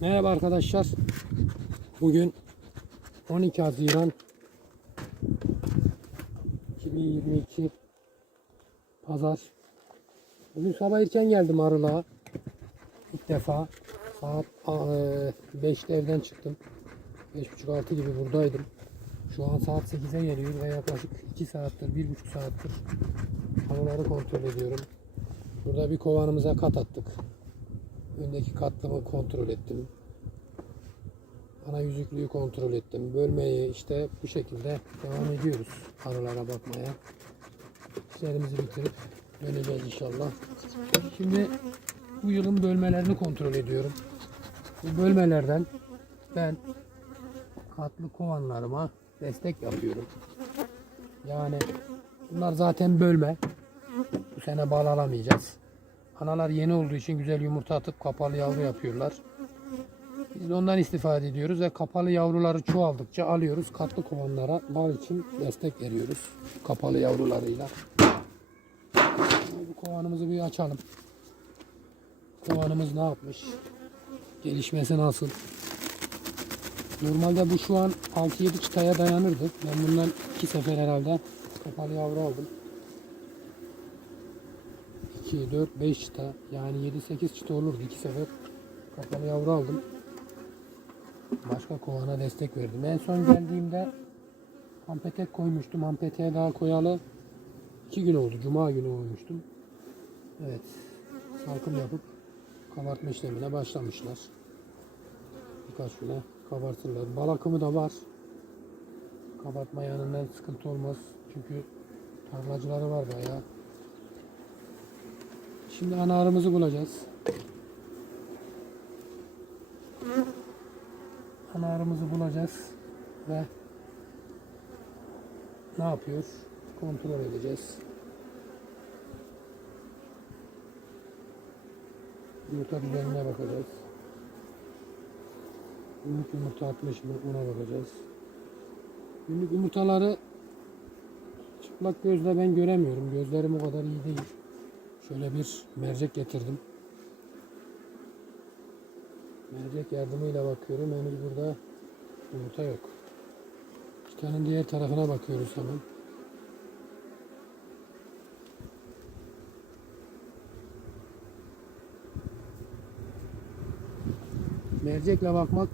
Merhaba arkadaşlar. Bugün 12 Haziran 2022 Pazar. Bugün sabah erken geldim arılığa. İlk defa saat 5'te evden çıktım. 5.30-6 gibi buradaydım. Şu an saat 8'e geliyor ve yaklaşık 2 saattir, 1,5 saattir arıları kontrol ediyorum. Burada bir kovanımıza kat attık. Öndeki katlımı kontrol ettim. Ana yüzüklüğü kontrol ettim. Bölmeyi işte bu şekilde devam ediyoruz arılara bakmaya. İşlerimizi bitirip döneceğiz inşallah. Şimdi bu yılın bölmelerini kontrol ediyorum. Bu bölmelerden ben katlı kovanlarıma destek yapıyorum. Yani bunlar zaten bölme. Bu sene bal alamayacağız. Analar yeni olduğu için güzel yumurta atıp kapalı yavru yapıyorlar. Biz ondan istifade ediyoruz ve kapalı yavruları çoğaldıkça alıyoruz. Katlı kovanlara bal için destek veriyoruz. Kapalı yavrularıyla. Bu kovanımızı bir açalım. Kovanımız ne yapmış? Gelişmesi nasıl? Normalde bu şu an 6-7 çıtaya dayanırdı. Ben bundan iki sefer herhalde kapalı yavru aldım. 2, 4, 5 çıta yani 7-8 çıta olurdu. iki sefer kapalı yavru aldım. Başka kovana destek verdim. En son geldiğimde hampetek koymuştum. Hampeteğe daha koyalı 2 gün oldu. Cuma günü koymuştum. Evet. Salkım yapıp kabartma işlemine başlamışlar. Birkaç güne kabartırlar. Bal akımı da var. Kabartma yanından sıkıntı olmaz. Çünkü tarlacıları var bayağı. Şimdi ana arımızı bulacağız. Ana arımızı bulacağız ve ne yapıyor? Kontrol edeceğiz. Yumurta düzenine bakacağız. Günlük yumurta atmış mı ona bakacağız. Günlük yumurtaları çıplak gözle ben göremiyorum. Gözlerim o kadar iyi değil. Şöyle bir mercek getirdim. Mercek yardımıyla bakıyorum. Henüz burada yumurta yok. Çıtanın diğer tarafına bakıyoruz hemen. Mercekle bakmak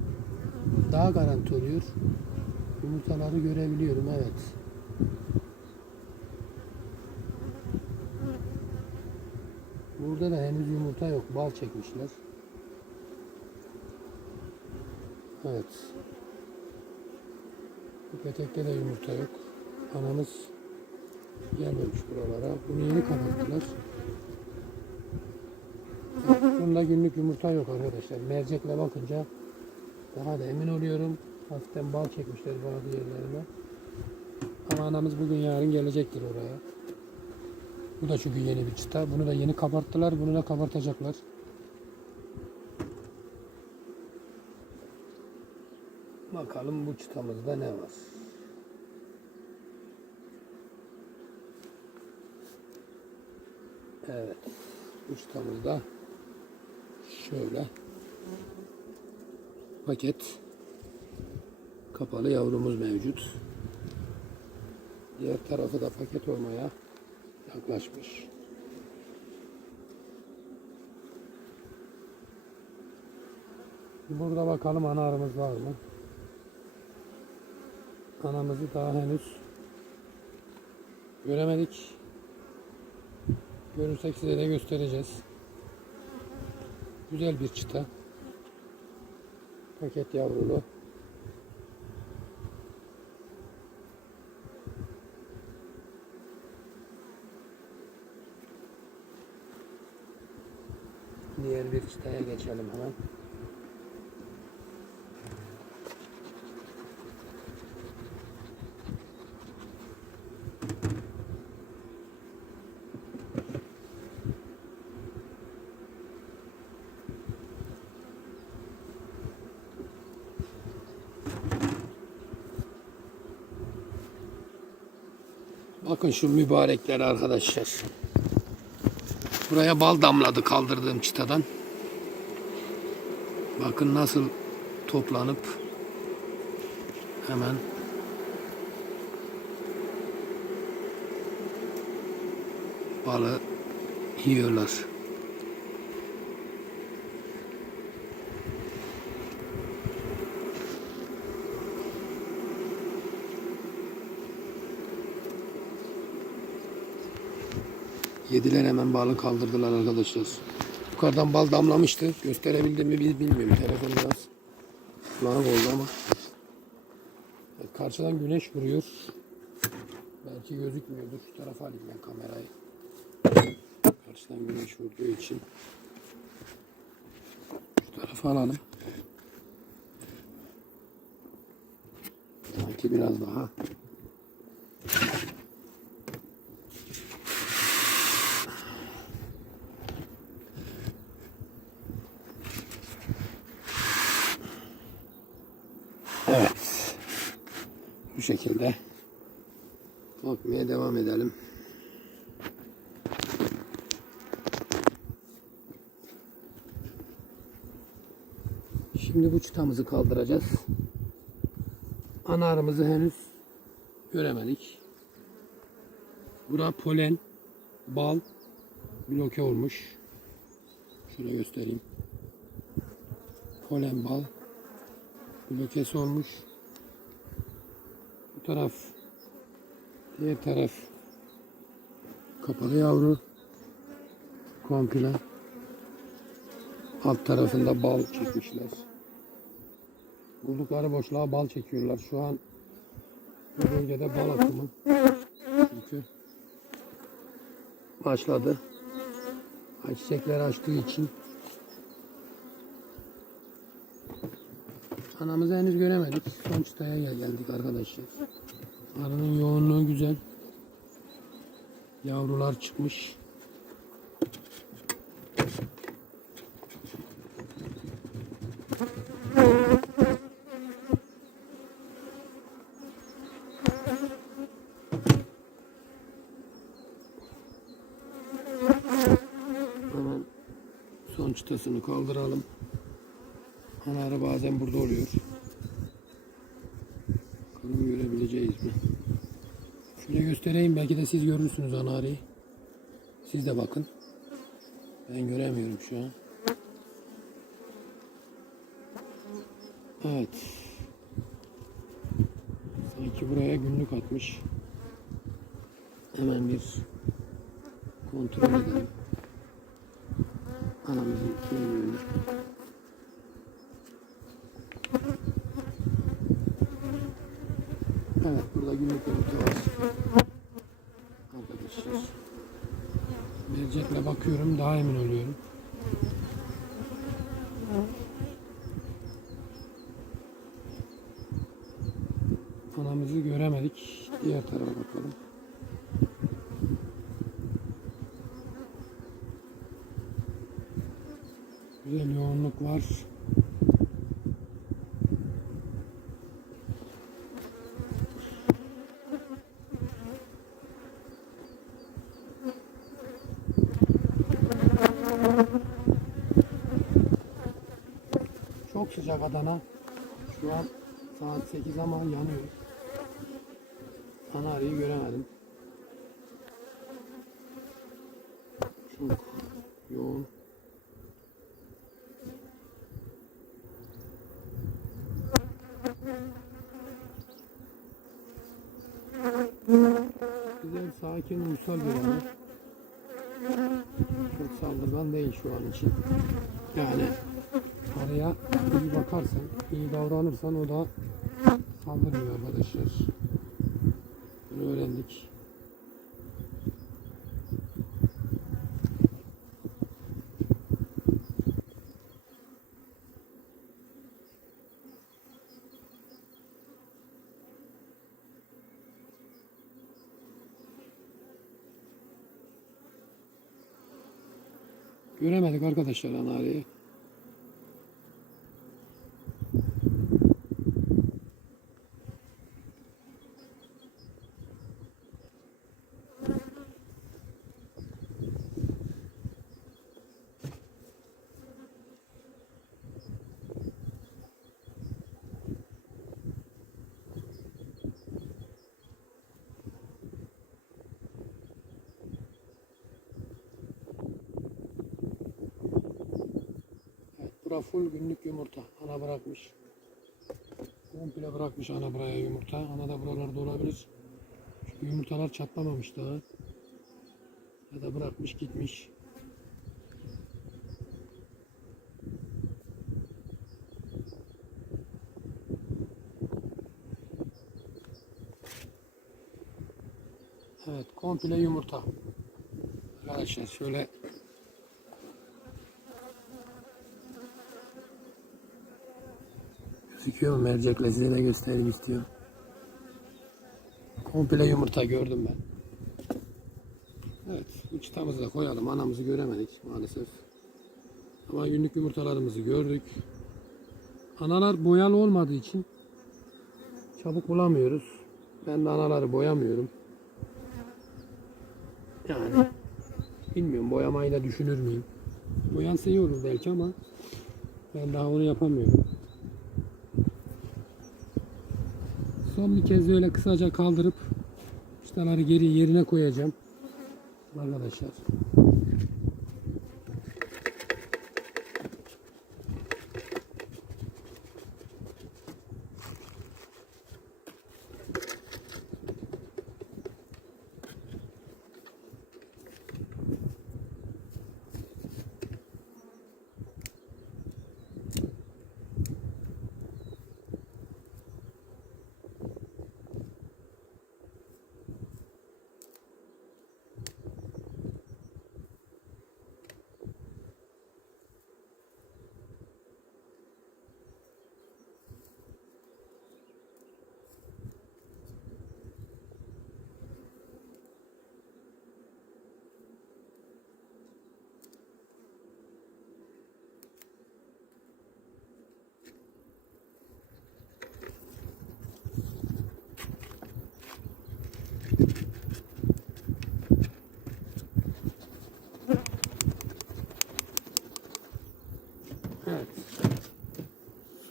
daha garanti oluyor. Yumurtaları görebiliyorum evet. Burada da henüz yumurta yok. Bal çekmişler. Evet. Bu petekte de yumurta yok. Anamız gelmemiş buralara. Bunu yeni kapattılar. Bunda günlük yumurta yok arkadaşlar. Mercekle bakınca daha da emin oluyorum. Hafiften bal çekmişler bazı yerlerine. Ama anamız bugün yarın gelecektir oraya. Bu da çünkü yeni bir çıta. Bunu da yeni kabarttılar. Bunu da kabartacaklar. Bakalım bu çıtamızda ne var. Evet. Bu çıtamızda şöyle paket kapalı yavrumuz mevcut. Diğer tarafı da paket olmaya yaklaşmış. Burada bakalım ana arımız var mı? Anamızı daha henüz göremedik. Görürsek size de göstereceğiz. Güzel bir çıta. Paket yavrulu. Diğer bir çıtaya geçelim hemen. Bakın şu mübarekler arkadaşlar. Buraya bal damladı kaldırdığım çıtadan. Bakın nasıl toplanıp hemen balı yiyorlar. Yediler hemen balı kaldırdılar arkadaşlar. Yukarıdan bal damlamıştı. Gösterebildim mi bilmiyorum. Telefon biraz bulanık oldu ama. Evet, karşıdan güneş vuruyor. Belki gözükmüyordur. Şu tarafa alayım ben kamerayı. Karşıdan güneş vurduğu için. Şu tarafa alalım. Sanki biraz daha. Şekilde bakmaya devam edelim. Şimdi bu çıtamızı kaldıracağız. Ana arımızı henüz göremedik. Bura polen, bal bloke olmuş. Şöyle göstereyim. Polen, bal blokesi olmuş. Taraf diğer taraf kapalı yavru komple alt tarafında bal çekmişler. Buldukları boşluğa bal çekiyorlar. Şu an bu bölgede bal akımı çünkü başladı. Çiçekler açtığı için Anamızı henüz göremedik. Son çıtaya gel- geldik arkadaşlar. Arının yoğunluğu güzel. Yavrular çıkmış. Son çıtasını kaldıralım. Anarı bazen burada oluyor. Bakalım görebileceğiz mi? Şöyle göstereyim belki de siz görürsünüz anarıyı. Siz de bakın. Ben göremiyorum şu an. Evet. Sanki buraya günlük atmış. Hemen bir kontrol edelim. Anamızın günlüğünü. Evet burada günlük var. Arkadaşlar. Mercekle bakıyorum daha emin oluyorum. Anamızı göremedik. Diğer tarafa bakalım. Güzel yoğunluk var. Çok sıcak Adana. Şu an saat 8 ama yanıyor. Ana arıyı göremedim. Çok yoğun. Güzel, sakin, uysal bir ana. Çok saldırgan değil şu an için. Yani araya iyi bakarsan, iyi davranırsan o da saldırmıyor arkadaşlar. Bunu öğrendik. Göremedik arkadaşlar anarıyı. Bura full günlük yumurta. Ana bırakmış. Komple bırakmış ana buraya yumurta. Ana da buralarda olabilir. Çünkü yumurtalar çatlamamış daha. Ya da bırakmış gitmiş. Evet komple yumurta. Arkadaşlar şöyle mu? Mercekle size de göstereyim istiyorum. Komple yumurta gördüm ben. Evet, bu çıtamızı da koyalım. Anamızı göremedik maalesef. Ama günlük yumurtalarımızı gördük. Analar boyalı olmadığı için çabuk bulamıyoruz. Ben de anaları boyamıyorum. Yani bilmiyorum boyamayı da düşünür müyüm? Boyansa iyi olur belki ama ben daha onu yapamıyorum. Son bir kez de öyle kısaca kaldırıp çıtaları geri yerine koyacağım. Arkadaşlar.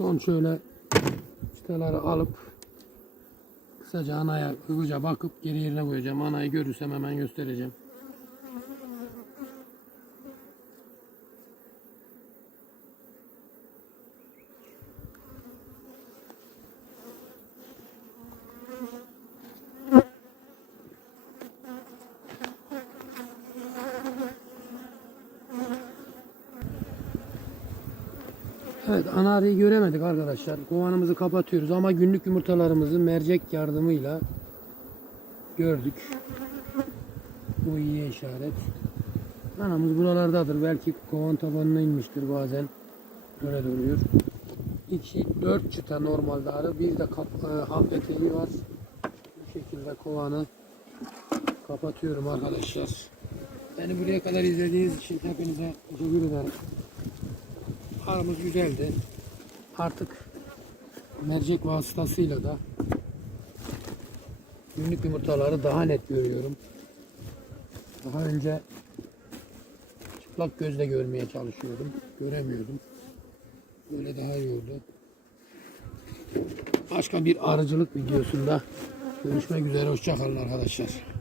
Son şöyle çıtaları alıp kısaca anaya hızlıca bakıp geri yerine koyacağım. Anayı görürsem hemen göstereceğim. Arıyı göremedik arkadaşlar. Kovanımızı kapatıyoruz ama günlük yumurtalarımızı mercek yardımıyla gördük. Bu iyi işaret. Anamız buralardadır. Belki kovan tabanına inmiştir bazen. Öyle duruyor. 2 4 çıta normalde arı. Bir de kap, e, ham eteği var. Bu şekilde kovanı kapatıyorum arkadaşlar. Beni buraya kadar izlediğiniz için hepinize teşekkür ederim. Aramız güzeldi. Artık mercek vasıtasıyla da günlük yumurtaları daha net görüyorum. Daha önce çıplak gözle görmeye çalışıyordum. Göremiyordum. Böyle daha iyi oldu. Başka bir arıcılık videosunda görüşmek üzere. Hoşçakalın arkadaşlar.